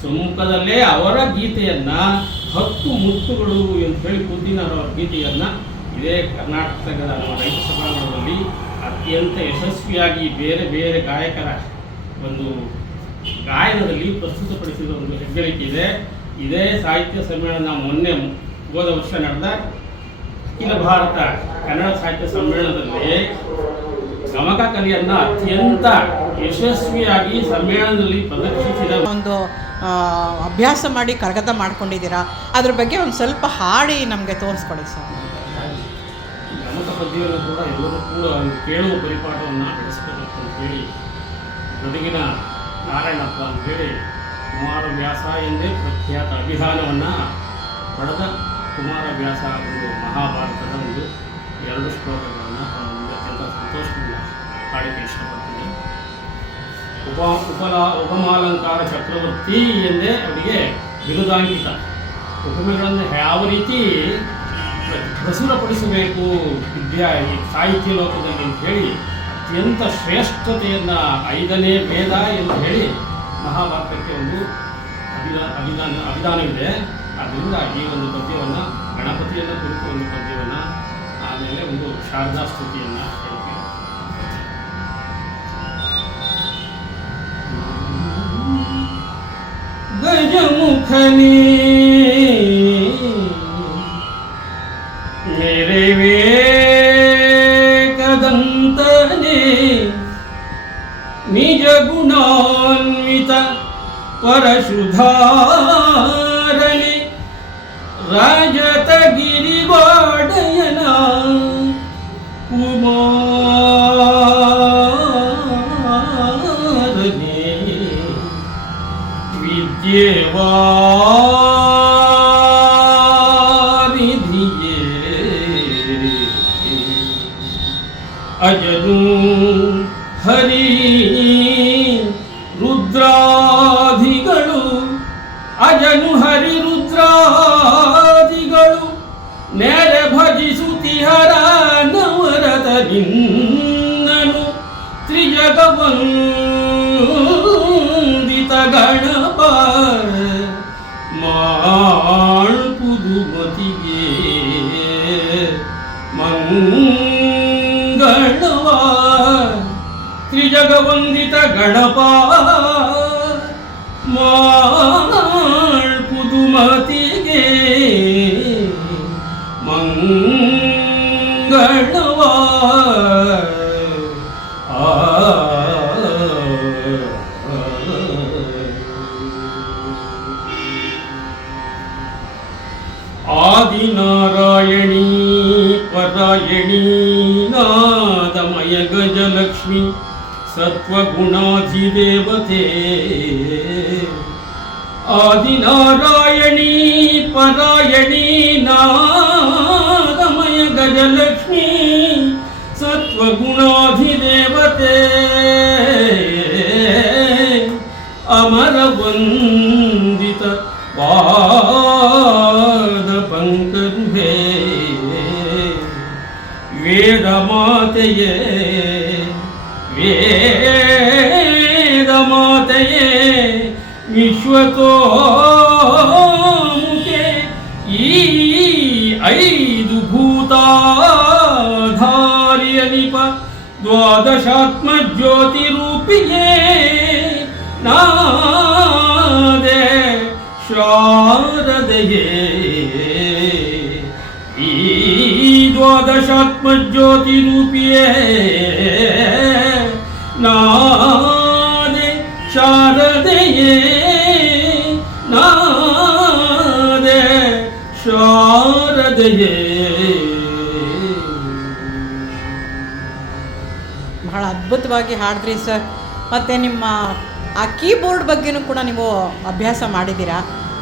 ಸಮ್ಮುಖದಲ್ಲೇ ಅವರ ಗೀತೆಯನ್ನು 10 ಮುತ್ತುಗಳು ಅಂತ ಹೇಳಿ ಪೂತಿನವರ ಗೀತೆಯನ್ನು ಇದೇ ಕರ್ನಾಟಕ ಸಂಘದ ರೈತ ಸಭಾಂಗಣದಲ್ಲಿ ಅತ್ಯಂತ ಯಶಸ್ವಿಯಾಗಿ ಬೇರೆ ಬೇರೆ ಗಾಯಕರ ಒಂದು ಗಾಯನದಲ್ಲಿ ಪ್ರಸ್ತುತಪಡಿಸಿದ ಒಂದು ಹೆಗ್ಗಳಿಕೆ ಇದೆ. ಇದೇ ಸಾಹಿತ್ಯ ಸಮ್ಮೇಳನ ಮೊನ್ನೆ ಹೋದ ವರ್ಷ ನಡೆದ ಅಖಿಲ ಭಾರತ ಕನ್ನಡ ಸಾಹಿತ್ಯ ಸಮ್ಮೇಳನದಲ್ಲಿ ಗಮಕ ಕಲೆಯನ್ನು ಅತ್ಯಂತ ಯಶಸ್ವಿಯಾಗಿ ಸಮ್ಮೇಳನದಲ್ಲಿ ಪ್ರದರ್ಶಿಸಿದ ಒಂದು ಅಭ್ಯಾಸ ಮಾಡಿ ಕರಗತ ಮಾಡ್ಕೊಂಡಿದ್ದೀರಾ, ಅದ್ರ ಬಗ್ಗೆ ಒಂದು ಸ್ವಲ್ಪ ಹಾಡಿ ನಮಗೆ ತೋರಿಸ್ಕೊಡಿ ಸರ್. ಗಮಕ ಪದ್ಯವನ್ನು ಕೂಡ ಎಲ್ಲರೂ ಕೂಡ ಒಂದು ಕೇಳುವ ಪರಿಪಾಠವನ್ನು ಬೆಳೆಸಬೇಕು ಅಂತೇಳಿ ಗದಗಿನ ನಾರಾಯಣಪ್ಪ ಅಂತೇಳಿ ಕುಮಾರವ್ಯಾಸ ಎಂದೇ ಪ್ರಖ್ಯಾತ ಅಭಿಧಾನವನ್ನು ಪಡೆದ ಕುಮಾರವ್ಯಾಸ ಒಂದು ಮಹಾಭಾರತದ ಒಂದು 2 ಶ್ಲೋಕಗಳನ್ನು ಅತ್ಯಂತ ಸಂತೋಷದಿಂದ ಹಾಡಿಕೆ ಇಷ್ಟಪಡ್ತೀನಿ. ಉಪಮಾಲಂಕಾರ ಚಕ್ರವರ್ತಿ ಎಂದೇ ಅವರಿಗೆ ಬಿರುದಾಂಕಿತ. ಉಪಮೆಗಳನ್ನು ಯಾವ ರೀತಿ ಪ್ರಸುರಪಡಿಸಬೇಕು ಸಾಹಿತ್ಯ ಲೋಕದಲ್ಲಿ ಅಂತ ಹೇಳಿ ಅತ್ಯಂತ ಶ್ರೇಷ್ಠತೆಯನ್ನು 5ನೇ ವೇದ ಎಂದು ಹೇಳಿ ಮಹಾಭಾರತಕ್ಕೆ ಒಂದು ಅಭಿಧಾನವಿದೆ. ಆದ್ದರಿಂದ ಈ ಒಂದು ಪದ್ಯವನ್ನು ಗಣಪತಿಯನ್ನು ಕುರಿತು ಒಂದು ಪದ್ಯವನ್ನು, ಆಮೇಲೆ ಒಂದು ಶಾರದಾ ಸ್ತುತಿಯನ್ನು ಹೇಳ್ತೀವಿ. ಗಜಮುಖನೇ ಮೇರೆ ವೇಕದಂತನೇ ನಿಜ ಗುಣಾನ್ವಿತ ಪರಶುಧಾರಣೆ ರಾಜತಗಿರಿವಾಡಯನ ಕುಮಾರನೇ ವಿದ್ಯೆವಾರಿಧಿಯೇ ಅಜನು ಹರಿ ರುದ್ರಾಧಿಗಳು ಅಜನು ಹರಿ ರುದ್ರಾದಿಗಳು ನೆರೆ ಭಜಿಸುತ್ತಿಹರ ನವರತ ನಿನ್ನನು ತ್ರಿಜಗವಂದಿತ ಗಣಪ ಮಾಳ್ಪುದು ಮತಿಗೆ ಮಂಗಳವ ತ್ರಿಜಗವಂದಿತ ಗಣಪ ಮಾಳ್ಪುದು ಮತಿಗೆ ಮಂಗಳವ ಆದಿನಾರಾಯಣೀ ಪರಾಯಣೀ ನಾದಮಯ ಗಜಲಕ್ಷ್ಮಿ ಸತ್ವಗುಣಾಧಿದೇವತೆ ಆದಿನಾರಾಯಣೀ ಪರಾಯಣೀ ನಾದಮಯ ಗಜಲಕ್ಷ್ಮಿ ಸತ್ವಗುಣಾಧಿದೇವತೆ ಅಮರವಂದಿತ ಪಾದ ಪಂಕರುಹೇ ವೇದ ಮಾತೆಯೇ ವೇದ ಮಾತೆಯೇ ವಿಶ್ವತೋಮುಖೆ ಈ 5 ಭೂತಾಧಾರಿಯನಿಪ ದ್ವಾದಶಾತ್ಮ ಜ್ಯೋತಿ ರೂಪಿಯೇ ನಾದೆ ಶಾರದೆಯೇ ಈ ದ್ವಾದಶಾತ್ಮ ಜ್ಯೋತಿ ರೂಪಿಯೇ ನಾದೆ ಶಾರದೆಯೇ ನಾದೆ ಶಾರದೆಯೇ. ಬಹಳ ಅದ್ಭುತವಾಗಿ ಹಾಡಿದ್ರಿ ಸರ್. ಮತ್ತು ನಿಮ್ಮ ಆ ಕೀಬೋರ್ಡ್ ಬಗ್ಗೆನೂ ಕೂಡ ನೀವು ಅಭ್ಯಾಸ ಮಾಡಿದ್ದೀರಾ.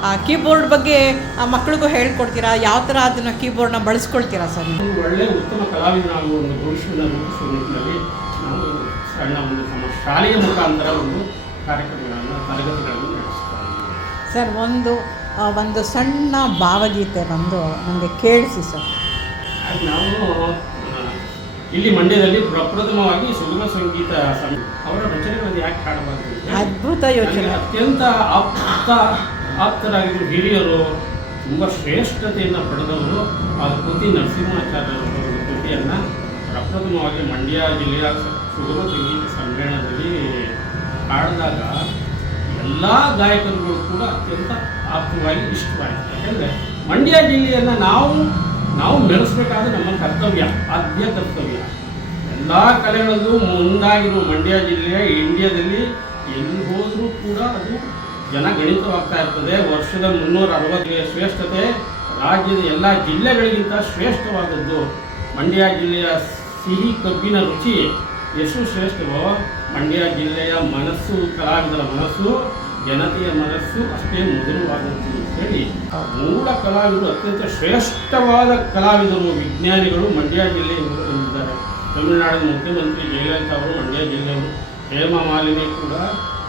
ಆ ಕೀಬೋರ್ಡ್ ಬಗ್ಗೆ ಆ ಮಕ್ಕಳಿಗೂ ಹೇಳ್ಕೊಡ್ತೀರಾ? ಯಾವ ಥರ ಅದನ್ನು ಕೀಬೋರ್ಡ್ನ ಬಳಸ್ಕೊಳ್ತೀರಾ ಸರ್? ಒಳ್ಳೆಯ ಉತ್ತಮ ಕಲಾವಿದನಾಗುವ ಒಂದು ಭವಿಷ್ಯವನ್ನು ರೂಪಿಸುವ ನಿಟ್ಟಿನಲ್ಲಿ ನಾವು ಸಣ್ಣ ಒಂದು ಶಾಲೆಯ ಮುಖಾಂತರ ಒಂದು ಕಾರ್ಯಕ್ರಮಗಳನ್ನು ತರಗತಿಗಳನ್ನು ನಡೆಸ್ತಾ ಇದ್ದೀವಿ. ಸರ್ ಒಂದು ಸಣ್ಣ ಭಾವಗೀತೆ ಬಂದು ನನಗೆ ಕೇಳಿಸಿ ಸರ್. ಅದು ನಾವು ಇಲ್ಲಿ ಮಂಡ್ಯದಲ್ಲಿ ಪ್ರಪ್ರಥಮವಾಗಿ ಸುಗಮ ಸಂಗೀತ ಅವರ ರಚನೆಗಳನ್ನು ಯಾಕೆ ಹಾಡಬಾರ್ದು ಅಂತ ಅದ್ಭುತ ಯೋಚನೆ. ಅತ್ಯಂತ ಆಪ್ತರಾಗಿದ್ದರು ಹಿರಿಯರು, ತುಂಬ ಶ್ರೇಷ್ಠತೆಯನ್ನು ಪಡೆದವರು. ಆ ಕೃತಿ ನರಸಿಂಹಾಚಾರ್ಯರ ಕೃತಿಯನ್ನು ಪ್ರಪ್ರಥಮವಾಗಿ ಮಂಡ್ಯ ಜಿಲ್ಲೆಯ ಸುಗಮ ಸಂಗೀತ ಸಮ್ಮೇಳನದಲ್ಲಿ ಹಾಡಿದಾಗ ಎಲ್ಲ ಗಾಯಕರುಗಳು ಕೂಡ ಅತ್ಯಂತ ಆಪ್ತವಾಗಿ ಇಷ್ಟವಾಯಿತು. ಯಾಕೆಂದರೆ ಮಂಡ್ಯ ಜಿಲ್ಲೆಯನ್ನು ನಾವು ಬೆಳೆಸಬೇಕಾದ್ರೆ ನಮ್ಮ ಕರ್ತವ್ಯ, ಆದ್ಯ ಕರ್ತವ್ಯ. ಎಲ್ಲ ಕಲೆಗಳಲ್ಲೂ ಮುಂದಾಗಿರುವ ಮಂಡ್ಯ ಜಿಲ್ಲೆಯ ಇಂಡಿಯಾದಲ್ಲಿ ಎಲ್ಲಿ ಹೋದರೂ ಕೂಡ ಅದು ಜನಗಣಿತವಾಗ್ತಾ ಇರ್ತದೆ. ವರ್ಷದ 360 ಶ್ರೇಷ್ಠತೆ ರಾಜ್ಯದ ಎಲ್ಲ ಜಿಲ್ಲೆಗಳಿಗಿಂತ ಶ್ರೇಷ್ಠವಾದದ್ದು. ಮಂಡ್ಯ ಜಿಲ್ಲೆಯ ಸಿಹಿ ಕಬ್ಬಿನ ರುಚಿ ಎಷ್ಟು ಶ್ರೇಷ್ಠವೋ, ಮಂಡ್ಯ ಜಿಲ್ಲೆಯ ಮನಸ್ಸು, ಕಲಾವಿದರ ಮನಸ್ಸು, ಜನತೆಯ ಮನಸ್ಸು ಅಷ್ಟೇ ಮಧುರವಾದದ್ದು ಅಂತೇಳಿ ಮೂಲ ಕಲಾವಿದರು, ಅತ್ಯಂತ ಶ್ರೇಷ್ಠವಾದ ಕಲಾವಿದರು, ವಿಜ್ಞಾನಿಗಳು ಮಂಡ್ಯ ಜಿಲ್ಲೆಯಿಂದ ಬಂದಿದ್ದಾರೆ. ತಮಿಳುನಾಡಿನ ಮುಖ್ಯಮಂತ್ರಿ ಜಯಲಲಿತಾ ಅವರು ಮಂಡ್ಯ ಜಿಲ್ಲೆಯವರು, ಹೇಮಾ ಮಾಲಿನಿ ಕೂಡ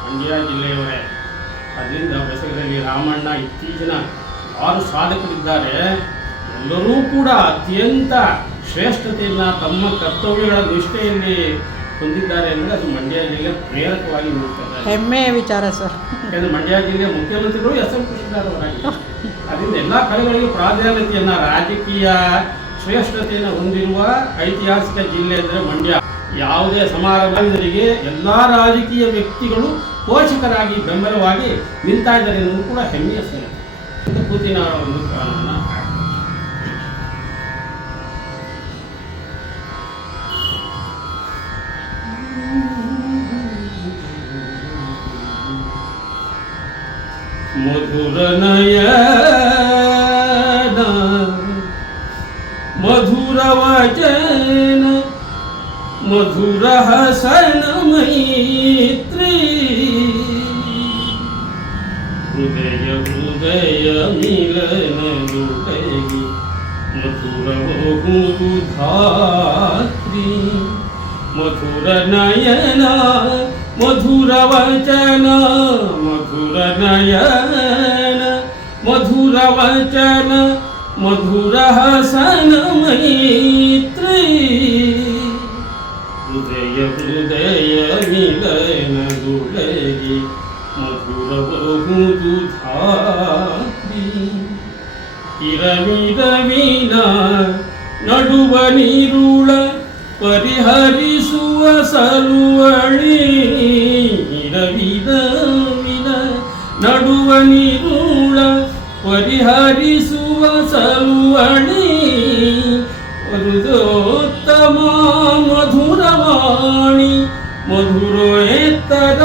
ಮಂಡ್ಯ ಜಿಲ್ಲೆಯವರೇ. ಅದರಿಂದ ಬೆಸಗದಲ್ಲಿ ರಾಮಣ್ಣ, ಇತ್ತೀಚಿನ 6 ಸಾಧಕರಿದ್ದಾರೆ. ಎಲ್ಲರೂ ಕೂಡ ಅತ್ಯಂತ ಶ್ರೇಷ್ಠತೆಯನ್ನು ತಮ್ಮ ಕರ್ತವ್ಯಗಳ ನಿಷ್ಠೆಯಲ್ಲಿ ಹೊಂದಿದ್ದಾರೆ ಅಂದರೆ ಅದು ಮಂಡ್ಯ ಜಿಲ್ಲೆ ಪ್ರೇರಕವಾಗಿ ನೋಡ್ತಾರೆ. ಹೆಮ್ಮೆಯ ವಿಚಾರ ಸರ್. ಯಾಕಂದರೆ ಮಂಡ್ಯ ಜಿಲ್ಲೆಯ ಮುಖ್ಯಮಂತ್ರಿಗಳು ಎಸ್.ಎಂ. ಕೃಷ್ಣರಾಜರಾಗಿದ್ದಾರೆ. ಅದರಿಂದ ಎಲ್ಲ ಕಲೆಗಳಿಗೆ ಪ್ರಾಧಾನ್ಯತೆಯನ್ನು, ರಾಜಕೀಯ ಶ್ರೇಷ್ಠತೆಯನ್ನು ಹೊಂದಿರುವ ಐತಿಹಾಸಿಕ ಜಿಲ್ಲೆ ಅಂದರೆ ಮಂಡ್ಯ. ಯಾವುದೇ ಸಮಾರಂಭಗಳಿಗೆ ಎಲ್ಲ ರಾಜಕೀಯ ವ್ಯಕ್ತಿಗಳು ಪೋಷಕರಾಗಿ ಬೆಂಬಲವಾಗಿ ನಿಂತಾ ಇದ್ದಾರೆ ಎನ್ನುವುದು ಕೂಡ ಹೆಮ್ಮೆಯ ಸಂಗತಿ. ಕೂತಿನ ಒಂದು ಮಧುರ ನಯನ ಮಧುರ ವಚನ ಮಧುರ ಹಸನ ಮೈತ್ರಿ ಹೃದಯ ಮಿಲನ ದುಟಗಿ ಮಧುರ ಬಹು ಧಾತ್ರಿ ಮಧುರ ನಯನ ಮಧುರ ವಚನ ಮಧುರ ನಯನ ಮಧುರ ವಚನ ಮಧುರ ಹಸನ ಮೈತ್ರಿ ಹೃದಯ ಮಿಲನ ದುಳಗಿ ಮಧುರ ಬಹು ಧಾತ್ರಿ ಇರವಿರವಿನ ನಡುವ ನೀರುಳ ಪರಿಹರಿಸುವ ಸಲುವಳಿ ಇರವಿರವಿನ ನಡುವ ನೀರುಳ ಪರಿಹರಿಸುವ ಸಲುವಳಿ ಮಧುರೋತ್ತಮ ಮಧುರವಾಣಿ ಮಧುರೋತ್ತರ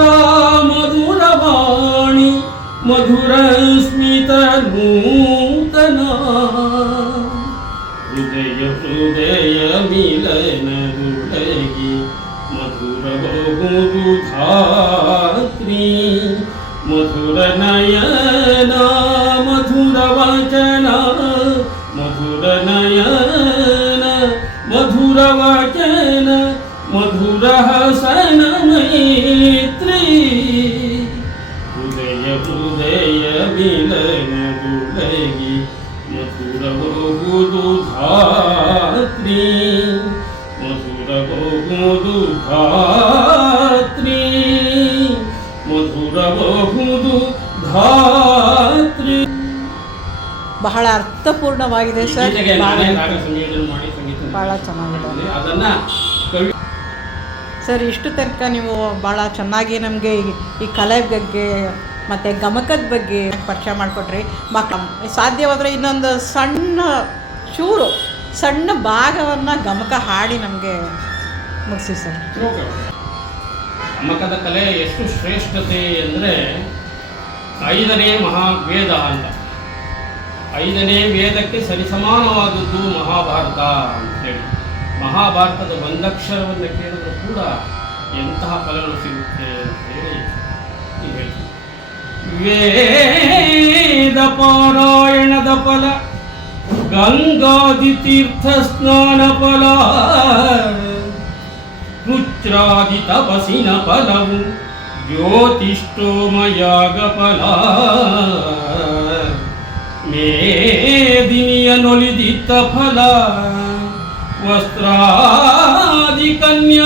ಮಧುರವಾಣಿ ಮಧುರ ಸ್ಮಿತ ನೂತನ ಹೃದಯ ಮಿಲನ ದುಳಗಿ ಮಧುರ ಬಹು ಧಾತ್ರಿ ಮಧುರ ನಯನ ಮಧುರ ವಚನ ಮಧುರ ನಯನ ಮಧುರ ವಚನ ಮಧುರ ಹಸನ ಮೈತ್ರಿ ಹೃದಯ ಮಿಲನ ದುಳಗಿ ಮಧುರ ಬಹು ಧಾತ್ರಿ ಮಧುರ ಬಹು ಧಾತ್ರಿ ಮಧುರ ಬಹು ಧಾತ್ರಿ. ಬಹಳ ಅರ್ಥಪೂರ್ಣವಾಗಿದೆ ಸರ್. ಭಾಳ ಚೆನ್ನಾಗಿದೆ ಅದನ್ನ ಸರ್. ಇಷ್ಟು ತನಕ ನೀವು ಭಾಳ ಚೆನ್ನಾಗಿ ನಮಗೆ ಈ ಕಲೆ ಬಗ್ಗೆ ಮತ್ತು ಗಮಕದ ಬಗ್ಗೆ ಪರಿಚಯ ಮಾಡಿಕೊಟ್ರಿ. ಸಾಧ್ಯವಾದರೆ ಇನ್ನೊಂದು ಸಣ್ಣ ಭಾಗವನ್ನು ಗಮಕ ಹಾಡಿ ನಮಗೆ ಮುಗಿಸಿ ಸರ್. ಗಮಕದ ಕಲೆ ಎಷ್ಟು ಶ್ರೇಷ್ಠತೆ ಅಂದರೆ 5ನೇ ಮಹಾವೇದ ಅಂತ. 5ನೇ ವೇದಕ್ಕೆ ಸರಿಸಮಾನವಾದದ್ದು ಮಹಾಭಾರತ ಅಂತೇಳಿ. ಮಹಾಭಾರತದ ಒಂದಕ್ಷರವನ್ನು ಕೇಳಿದ್ರು ಕೂಡ ಎಂತಹ ಫಲಗಳು ಸಿಗುತ್ತೆ ಅಂತೇಳಿ ಹೇಳ್ತೀವಿ. ವೇದ ಪಾರಾಯಣದ ಫಲ, ಗಂಗಾದಿ ತೀರ್ಥ ಸ್ನಾನ ಫಲ, ವಜ್ರಾದಿ ತಪಸಿನ ಫಲವು ಜ್ಯೋತಿಷ್ಠೋಮಯಾಗ ಫಲ ಮೇದಿನಿಯ ನೊಲಿದಿತ್ತ ಫಲ ವಸ್ತ್ರಾದಿ ಕನ್ಯಾದಾನ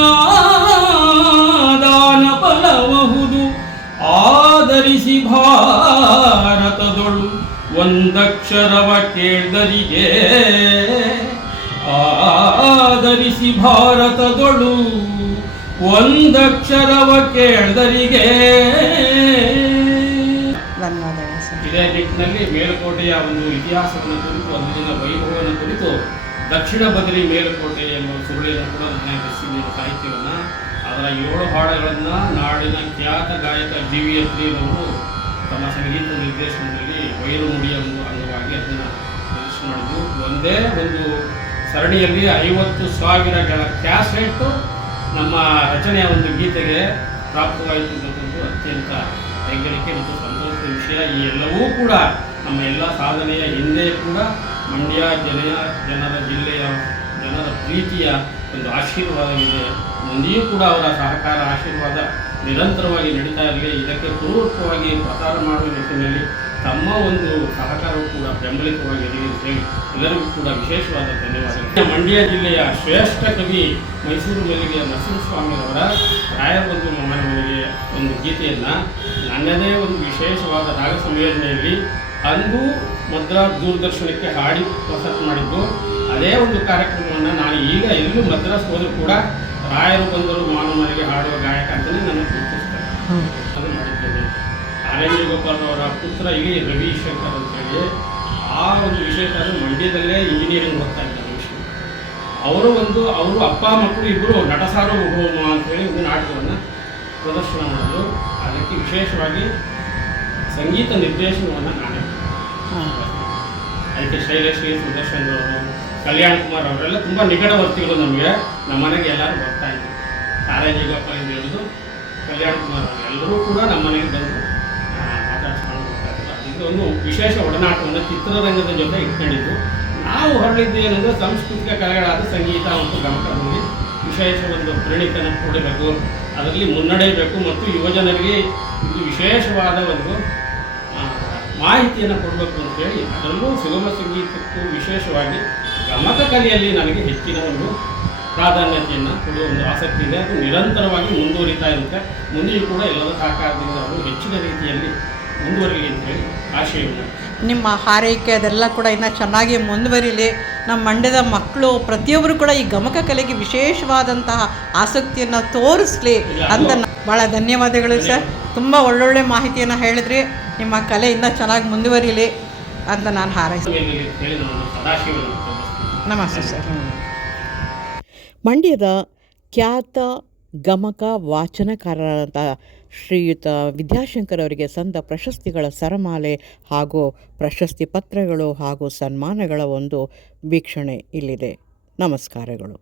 ಫಲಬಹುದು ಆದರಿಸಿ ಭಾರತದೊಳು ಒಂದಕ್ಷರವ ಕೇಳ್ದರಿಗೆ ಆದರಿಸಿ ಭಾರತದೊಳು ಒಂದಕ್ಷರವ ಕೇಳ್ದರಿಗೆ. ಧನ್ಯವಾದಗಳು ಸರ್. ಇದೇ ನಿಟ್ಟಿನಲ್ಲಿ ಮೇಲುಕೋಟೆಯ ಒಂದು ಇತಿಹಾಸವನ್ನು ಕುರಿತು ಅಲ್ಲಿನ ವೈಭವವನ್ನು ಕುರಿತು ದಕ್ಷಿಣ ಬದರಿ ಮೇಲುಕೋಟೆ ಎನ್ನುವ ಸುರುಳಿಯನ್ನು ಕೂಡ ನಾನೇ ರಚಿಸಿದ ಸಾಹಿತ್ಯವನ್ನು, ಅದರ 7 ಹಾಡುಗಳನ್ನು ನಾಡಿನ ಖ್ಯಾತ ಗಾಯಕ GV3ರವರು ತಮ್ಮ ಸಂಗೀತ ನಿರ್ದೇಶನದಲ್ಲಿ ವೈರಮುಡಿಯ ಒಂದು ಅಂಗವಾಗಿ ಅದನ್ನು ಪ್ರದರ್ಶನ ಮಾಡಿದ್ರು. ಒಂದೇ ಒಂದು ಸರಣಿಯಲ್ಲಿ 50,000ಗಳ ಕ್ಯಾಸೆಟ್ಟು ನಮ್ಮ ರಚನೆಯ ಒಂದು ಗೀತೆಗೆ ಪ್ರಾಪ್ತವಾಯಿತು ಅನ್ನೋದು ಅತ್ಯಂತ ಹೆಗ್ಗಳಿಕೆ ಮತ್ತು ಸಂತೋಷದ ವಿಷಯ. ಈ ಎಲ್ಲವೂ ಕೂಡ ನಮ್ಮ ಎಲ್ಲ ಸಾಧನೆಯ ಹಿಂದೆ ಕೂಡ ಮಂಡ್ಯ ಜನರ ಜಿಲ್ಲೆಯ ಜನರ ಪ್ರೀತಿಯ ಒಂದು ಆಶೀರ್ವಾದವಿದೆ. ಮುಂದೆಯೂ ಕೂಡ ಅವರ ಸಹಕಾರ ಆಶೀರ್ವಾದ ನಿರಂತರವಾಗಿ ನಡೀತಾ ಇರಲಿ. ಇದಕ್ಕೆ ಪೂರ್ವಕವಾಗಿ ಪ್ರಸಾರ ಮಾಡುವ ನಿಟ್ಟಿನಲ್ಲಿ ತಮ್ಮ ಒಂದು ಸಹಕಾರವು ಕೂಡ ಬೆಂಬಲಿತವಾಗಿರಲಿ ಅಂತ ಹೇಳಿ ಎಲ್ಲರಿಗೂ ಕೂಡ ವಿಶೇಷವಾದ ಧನ್ಯವಾದಗಳು. ಮಂಡ್ಯ ಜಿಲ್ಲೆಯ ಶ್ರೇಷ್ಠ ಕವಿ ಮೈಸೂರು ಮಲ್ಲಿಗೆಯ ನರಸಿಂಹಸ್ವಾಮಿಯವರ ರಾಯಬಂಧು ಮನೆಗೆ ಒಂದು ಗೀತೆಯನ್ನು ನನ್ನದೇ ಒಂದು ವಿಶೇಷವಾದ ರಾಗ ಸಂಯೋಜನೆಯಲ್ಲಿ ಅಂದು ಮದ್ರಾಸ್ ದೂರದರ್ಶನಕ್ಕೆ ಹಾಡಿ ಪ್ರಸಾರ ಮಾಡಿದ್ದು. ಅದೇ ಒಂದು ಕಾರ್ಯಕ್ರಮವನ್ನು ನಾನು ಈಗ ಎಲ್ಲೂ ಮದ್ರಾಸ್ ಹೋದರೂ ಕೂಡ ರಾಯರು ಬಂದರು ಮಾನವನಿಗೆ ಹಾಡುವ ಗಾಯಕ ಅಂತಲೇ ನನ್ನ ಗುರುತಿಸ್ತಾರೆ. ಅದು ಮಾಡಿದ್ದೇನೆ. ಆರ್.ಎನ್. ಗೋಪಾಲ್ ಅವರ ಪುತ್ರ ಇಲ್ಲಿ ರವಿಶಂಕರ್ ಅಂತೇಳಿ ಆ ಒಂದು ವಿಶೇಷ ಮಂಡ್ಯದಲ್ಲೇ ಇಂಜಿನಿಯರಿಂಗ್ ಓದ್ತಾ ಇದ್ದಾರೆ ವಿಷಯ. ಅವರು ಅಪ್ಪ ಮಕ್ಕಳು ಇಬ್ಬರು ನಟ ಸಾರ್ವಭೌಮ ಅಂತೇಳಿ ಒಂದು ನಾಟಕವನ್ನು ಪ್ರದರ್ಶನ ಮಾಡೋದು. ಅದಕ್ಕೆ ವಿಶೇಷವಾಗಿ ಸಂಗೀತ ನಿರ್ದೇಶನವನ್ನು ನಾನೇ ಅದಕ್ಕೆ ಶೈಲೇಶ್ರೀ ಸುದರ್ಶನ್ ಅವರು, ಕಲ್ಯಾಣ್ ಕುಮಾರ್ ಅವರೆಲ್ಲ ತುಂಬ ನಿಕಟವರ್ತಿಗಳು ನಮಗೆ. ನಮ್ಮ ಮನೆಗೆ ಎಲ್ಲರೂ ಬರ್ತಾ ಇದ್ರು. ಆರ್.ಎನ್. ಗೋಪಾಲ್ ಅಂತ ಹೇಳಿದ್ರು, ಕಲ್ಯಾಣ್ ಕುಮಾರ್ ಅವರು ಎಲ್ಲರೂ ಕೂಡ ನಮ್ಮ ಮನೆಗೆ ಬಂದು ಮಾತಾಡ್ಸ್ಕೊಂಡು ಬರ್ತಾ ಇದ್ರು. ಅದಕ್ಕೆ ಒಂದು ವಿಶೇಷ ಒಡನಾಟವನ್ನು ಚಿತ್ರರಂಗದ ಜೊತೆ ಇಟ್ಕೊಂಡಿದ್ದು. ನಾವು ಹೊರಳಿದ್ದು ಏನಂದರೆ ಸಾಂಸ್ಕೃತಿಕ ಕಲೆಗಳಾದ ಸಂಗೀತ ಮತ್ತು ಗಮಕದಲ್ಲಿ ವಿಶೇಷ ಒಂದು ಪರಿಣಿತನ ಕೊಡಬೇಕು, ಅದರಲ್ಲಿ ಮುನ್ನಡೆಯಬೇಕು ಮತ್ತು ಯುವಜನರಿಗೆ ಇದು ವಿಶೇಷವಾದ ಒಂದು ಮಾಹಿತಿಯನ್ನು ಕೊಡಬೇಕು ಅಂತೇಳಿ ಅದರಲ್ಲೂ ಸುಗಮ ಸಂಗೀತಕ್ಕೂ ವಿಶೇಷವಾಗಿ ಗಮಕ ಕಲೆಯಲ್ಲಿ ನನಗೆ ಹೆಚ್ಚಿನ ಒಂದು ಪ್ರಾಧಾನ್ಯತೆಯನ್ನು ಕೊಡುವ ಒಂದು ಆಸಕ್ತಿ ಇದೆ. ಅದು ನಿರಂತರವಾಗಿ ಮುಂದುವರಿತಾ ಇರುತ್ತೆ. ಮುಂದೆಯೂ ಕೂಡ ಎಲ್ಲರ ಸಹಕಾರದಿಂದ ಅದು ಹೆಚ್ಚಿನ ರೀತಿಯಲ್ಲಿ ಮುಂದುವರಿಲಿ ಅಂತೇಳಿ ಆಶಯವನ್ನು. ನಿಮ್ಮ ಹಾರೈಕೆ ಅದೆಲ್ಲ ಕೂಡ ಇನ್ನೂ ಚೆನ್ನಾಗಿ ಮುಂದುವರಿಲಿ. ನಮ್ಮ ಮಂಡ್ಯದ ಮಕ್ಕಳು ಪ್ರತಿಯೊಬ್ಬರು ಕೂಡ ಈ ಗಮಕ ಕಲೆಗೆ ವಿಶೇಷವಾದಂತಹ ಆಸಕ್ತಿಯನ್ನು ತೋರಿಸ್ಲಿ ಅಂತ ಭಾಳ ಧನ್ಯವಾದಗಳು ಸರ್. ತುಂಬ ಒಳ್ಳೊಳ್ಳೆ ಮಾಹಿತಿಯನ್ನು ಹೇಳಿದ್ರಿ. ನಿಮ್ಮ ಕಲೆ ಇನ್ನೂ ಚೆನ್ನಾಗಿ ಮುಂದುವರಿಲಿ ಅಂತ ನಾನು ಹಾರೈಸ್ತೀನಿ. ನಮಸ್ತೆ ಸರ್. ಮಂಡ್ಯದ ಖ್ಯಾತ ಗಮಕ ವಾಚನಕಾರರಾದಂಥ ಶ್ರೀಯುತ ವಿದ್ಯಾಶಂಕರ್ ಅವರಿಗೆ ಸಂದ ಪ್ರಶಸ್ತಿಗಳ ಸರಮಾಲೆ ಹಾಗೂ ಪ್ರಶಸ್ತಿ ಪತ್ರಗಳು ಹಾಗೂ ಸನ್ಮಾನಗಳ ಒಂದು ವೀಕ್ಷಣೆ ಇಲ್ಲಿದೆ. ನಮಸ್ಕಾರಗಳು.